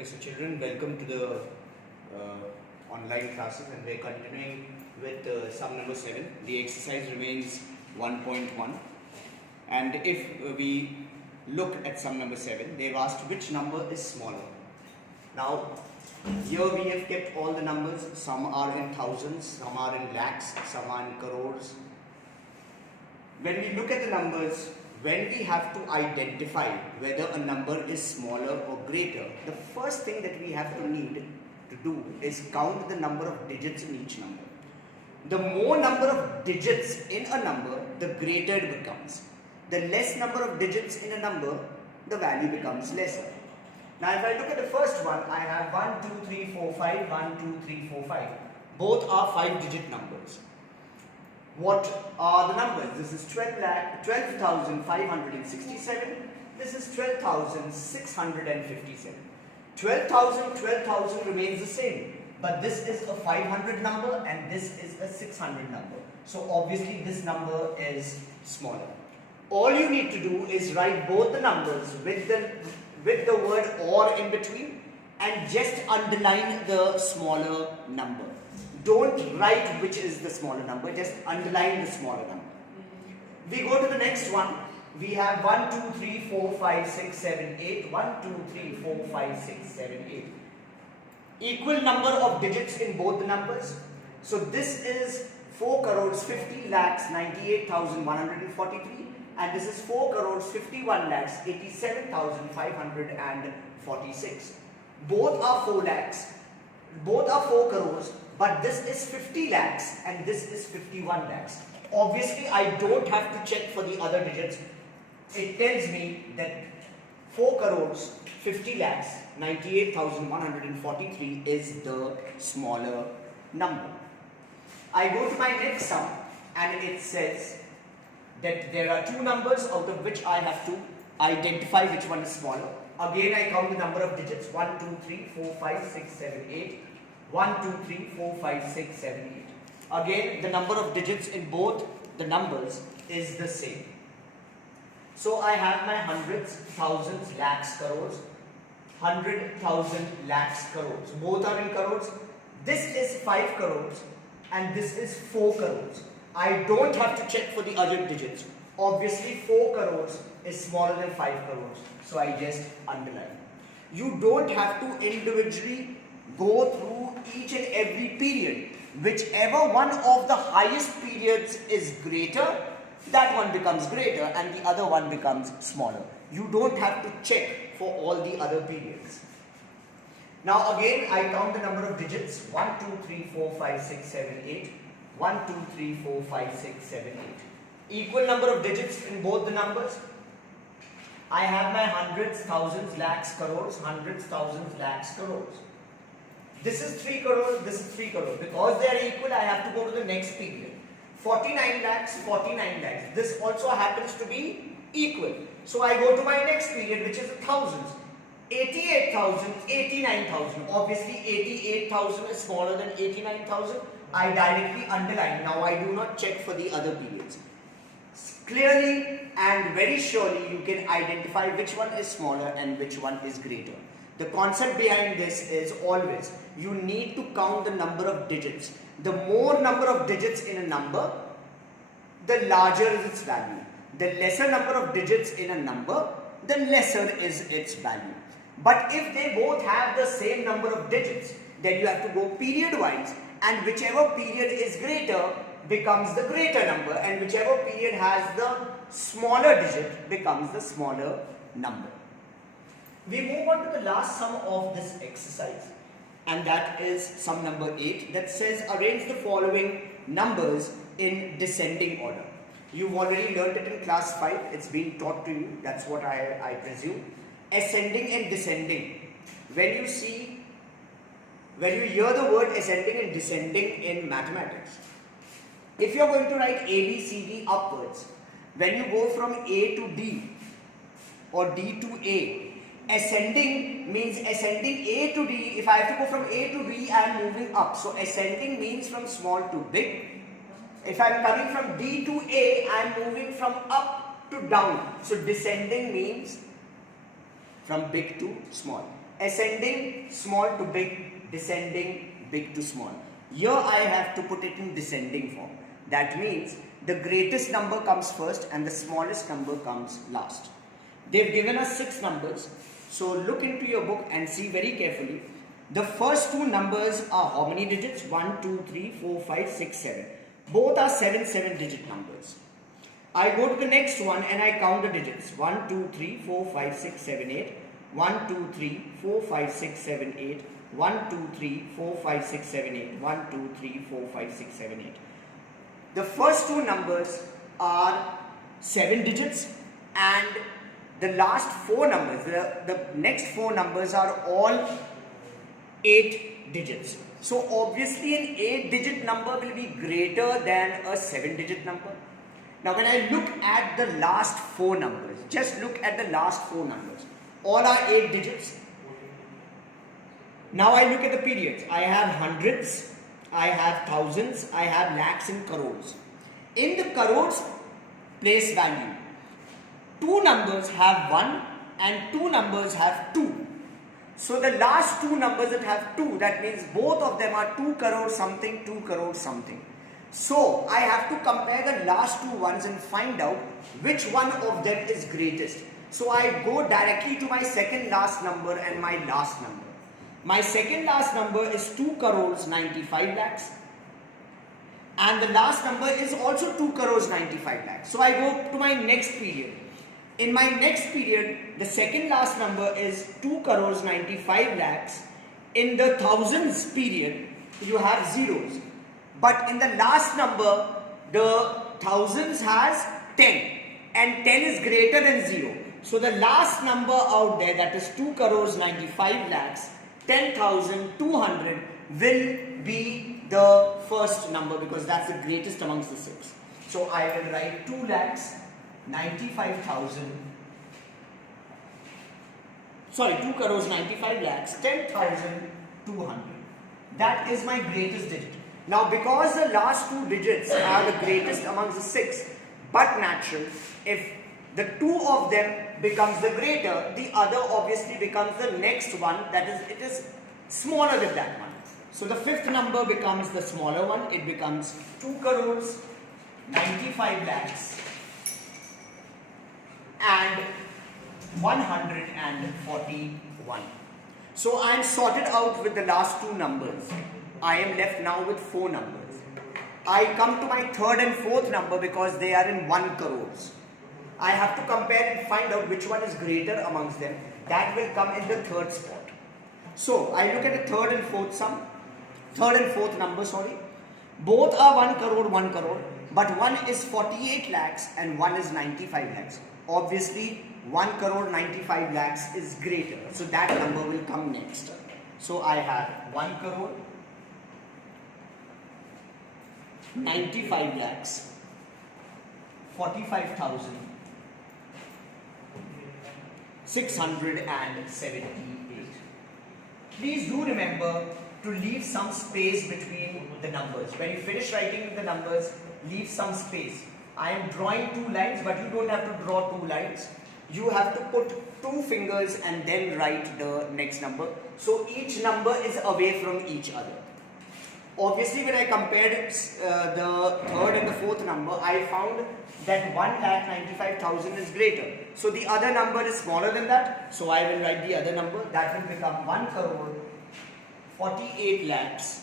Okay, so children, welcome to the online classes, and we're continuing with sum number 7. The exercise remains 1.1, and if we look at sum number 7, they've asked which number is smaller. Now, here we have kept all the numbers. Some are in thousands, some are in lakhs, some are in crores. When we look at the numbers, when we have to identify whether a number is smaller or greater, the first thing that we have to need to do is count the number of digits in each number. The more number of digits in a number, the greater it becomes. The less number of digits in a number, the value becomes lesser. Now if I look at the first one, I have 1, 2, 3, 4, 5, 1, 2, 3, 4, 5. Both are 5-digit numbers. What are the numbers? This is 12,567. This is 12,657. 12,000 remains the same. But this is a 500 number and this is a 600 number. So obviously this number is smaller. All you need to do is write both the numbers with the word "or" in between and just underline the smaller number. Don't write which is the smaller number, just underline the smaller number. We go to the next one. We have 1, 2, 3, 4, 5, 6, 7, 8. 1, 2, 3, 4, 5, 6, 7, 8. Equal number of digits in both the numbers. So this is 4 crores 50 lakhs 98,143 and this is 4 crores 51 lakhs 87,546. Both are 4 lakhs. Both are 4 crores. But this is 50 lakhs and this is 51 lakhs. Obviously, I don't have to check for the other digits. It tells me that 4 crores 50 lakhs 98,143 is the smaller number. I go to my next sum and it says that there are two numbers out of which I have to identify which one is smaller. Again, I count the number of digits 1, 2, 3, 4, 5, 6, 7, 8. 1, 2, 3, 4, 5, 6, 7, 8. Again, the number of digits in both the numbers is the same. So I have my hundreds, thousands, lakhs, crores. 100,000 lakhs, crores. Both are in crores. This is 5 crores and this is 4 crores. I don't have to check for the other digits. Obviously, 4 crores is smaller than 5 crores. So I just underline. You don't have to individually go through each and every period. Whichever one of the highest periods is greater, that one becomes greater and the other one becomes smaller. You don't have to check for all the other periods. Now again, I count the number of digits 1, 2, 3, 4, 5, 6, 7, 8. 1, 2, 3, 4, 5, 6, 7, 8. Equal number of digits in both the numbers. I have my hundreds, thousands, lakhs, crores. Hundreds, thousands, lakhs, crores. This is 3 crores, this is 3 crores. Because they are equal, I have to go to the next period. 49 lakhs, 49 lakhs. This also happens to be equal. So I go to my next period, which is the thousands. 88,000, 89,000. Obviously, 88,000 is smaller than 89,000. I directly underline. Now I do not check for the other periods. Clearly and very surely you can identify which one is smaller and which one is greater. The concept behind this is always you need to count the number of digits. The more number of digits in a number, the larger is its value. The lesser number of digits in a number, the lesser is its value. But if they both have the same number of digits, then you have to go period wise, and whichever period is greater becomes the greater number and whichever period has the smaller digit becomes the smaller number. We move on to the last sum of this exercise, and that is sum number 8, that says arrange the following numbers in descending order. You've already learnt it in class 5, it's been taught to you, that's what I presume. Ascending and descending. When you hear the word ascending and descending in mathematics, if you're going to write A, B, C, D upwards, when you go from A to D or D to A, ascending means ascending A to D. If I have to go from A to B, I am moving up. So ascending means from small to big. If I am coming from D to A, I am moving from up to down. So descending means from big to small. ascending small to big, descending big to small. Here I have to put it in descending form. That means the greatest number comes first and the smallest number comes last. They've given us 6 numbers. So look into your book and see very carefully. The first 2 numbers are how many digits? 1, 2, 3, 4, 5, 6, 7. Both are 7 digit numbers. I go to the next one and I count the digits. 1, 2, 3, 4, 5, 6, 7, 8. 1, 2, 3, 4, 5, 6, 7, 8. 1, 2, 3, 4, 5, 6, 7, 8. 1, 2, 3, 4, 5, 6, 7, 8. The first 2 numbers are 7 digits and the last 4 numbers, the next 4 numbers are all 8 digits. So obviously an 8 digit number will be greater than a 7 digit number. Now when I look at the last 4 numbers, just look at the last 4 numbers. All are 8 digits. Now I look at the periods. I have hundreds, I have thousands, I have lakhs and crores. In the crores place value, 2 numbers have 1 and 2 numbers have 2. So the last 2 numbers that have 2, that means both of them are 2 crore something, 2 crore something. So I have to compare the last 2 ones and find out which one of them is greatest. So I go directly to my second last number and my last number. My second last number is 2 crores 95 lakhs. And the last number is also 2 crores 95 lakhs. So I go to my next period. In my next period, the second last number is 2 crores 95 lakhs. In the thousands period, you have zeros. But in the last number, the thousands has 10. And 10 is greater than 0. So the last number out there, that is 2 crores 95 lakhs, 10,200 will be the first number because that's the greatest amongst the 6. So I will write 2 lakhs 95,000. Sorry, 2 crores 95 lakhs 10,200. That is my greatest digit. Now because the last 2 digits are the greatest amongst the 6, but natural, if the 2 of them becomes the greater, the other obviously becomes the next one, that is, it is smaller than that one. So the 5th number becomes the smaller one, it becomes 2 crores 95 lakhs and 141. So I am sorted out with the last 2 numbers. I am left now with 4 numbers. I come to my 3rd and 4th number because they are in 1 crores. I have to compare and find out which one is greater amongst them. That will come in the 3rd spot. So I look at the 3rd and 4th sum. 3rd and 4th number, sorry. Both are 1 crore, but one is 48 lakhs and one is 95 lakhs. Obviously, 1 crore 95 lakhs is greater. So that number will come next. So I have 1 crore 95 lakhs 45,678. Please do remember to leave some space between the numbers. When you finish writing the numbers, leave some space. I am drawing 2 lines, but you don't have to draw 2 lines. You have to put 2 fingers and then write the next number. So each number is away from each other. Obviously, when I compared the 3rd and the 4th number, I found that 1,95,000 is greater. So the other number is smaller than that. So I will write the other number. That will become 1 crore 48 lakhs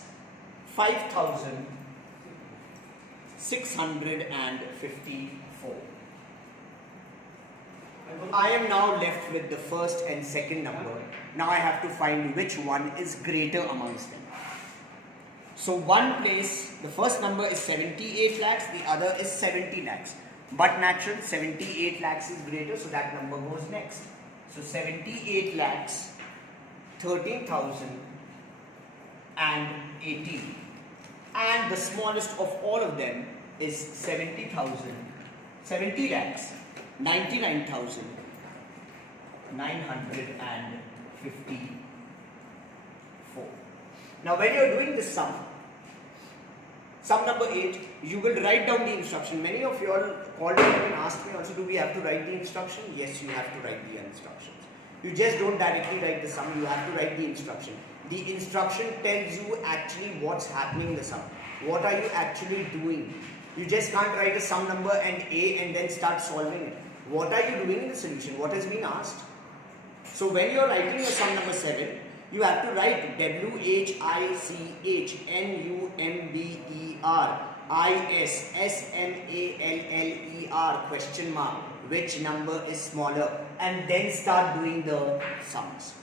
5,654. I am now left with the 1st and 2nd number. Now I have to find which one is greater amongst them. So one place, the first number is 78 lakhs, the other is 70 lakhs. But natural, 78 lakhs is greater, so that number goes next. So 78 lakhs, 13,018. And the smallest of all of them is 70 lakhs, 99,954. Now when you are doing this sum number 8, you will write down the instruction. Many of you all called me and asked me also, do we have to write the instruction? Yes, you have to write the instructions. You just don't directly write the sum, you have to write the instruction. The instruction tells you actually what's happening in the sum. What are you actually doing? You just can't write a sum number and A and then start solving it. What are you doing in the solution? What is being asked? So when you are writing your sum number 7, you have to write WHICHNUMBERISSMALLER question mark, which number is smaller, and then start doing the sums.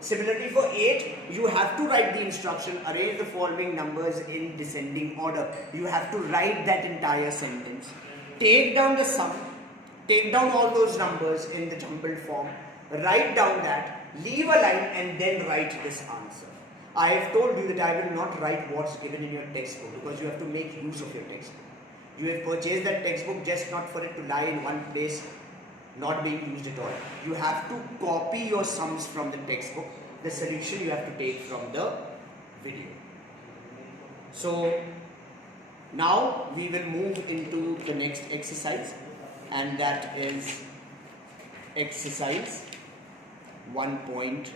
Similarly for 8, you have to write the instruction, arrange the following numbers in descending order. You have to write that entire sentence. Take down the sum, take down all those numbers in the jumbled form, write down that, leave a line and then write this answer. I have told you that I will not write what's given in your textbook because you have to make use of your textbook. You have purchased that textbook just not for it to lie in one place, not being used at all. You have to copy your sums from the textbook. The solution you have to take from the video. So now we will move into the next exercise, and that is exercise 1.2.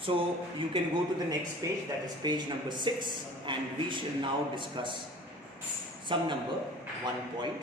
So you can go to the next page, that is page number 6, and we shall now discuss sum number 1.2.